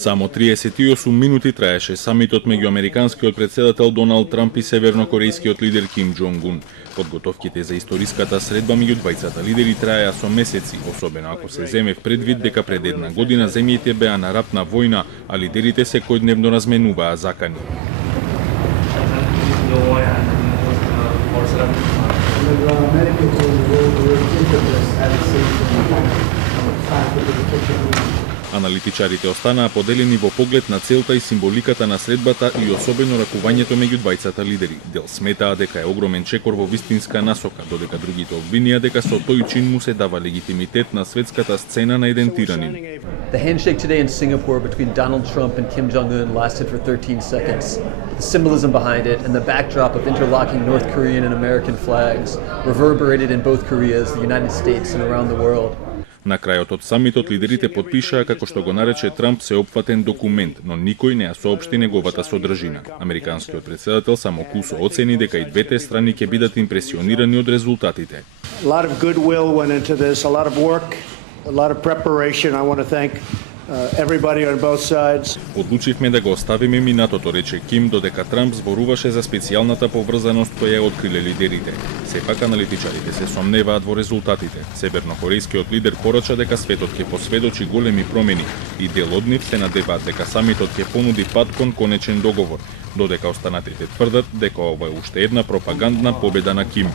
Само 38 минути траеше самитот меѓу американскиот претседател Доналд Трамп и севернокорејскиот лидер Ким Џонг Ун. Подготовките за историската средба меѓу двајцата лидери траеа со месеци, особено ако се земе в предвид дека пред една година земјите беа на рапна војна, а лидерите секојдневно разменуваа закани. Аналитичарите останаа поделени во поглед на целта и символиката на средбата и особено ракувањето меѓу двајцата лидери. Дел сметаа дека е огромен чекор во вистинска насока, додека другите обвинија дека со тој чин му се дава легитимитет на светската сцена на еден тиранин. The handshake today in Singapore between Donald Trump and Kim Jong-un lasted for 13 seconds. The symbolism behind it and the backdrop of interlocking North Korean and American flags reverberated in both Koreas, the United States and around the world. На крајот од самитот лидерите потпишаа како што го нарече Трамп сеопфатен документ, но никој не ја соопшти неговата содржина. Американскиот претседател само кусо оцени дека и двете страни ќе бидат импресионирани од резултатите. A lot of goodwill went into this, a lot of work, a lot of preparation. I want to thank everybody on both sides. Одлучивме да го оставиме минатото, рече Ким, додека Трамп зборуваше за специјалната поврзаност која ја откриле лидерите. Сепак аналитичарите се сомневаат во резултатите. Севернокорејскиот лидер порача дека светот ќе посведочи големи промени и дел од нив се надеваат дека самитот ќе понуди пат кон конечен договор, додека останатите тврдат дека ова е уште една пропагандна победа на Ким.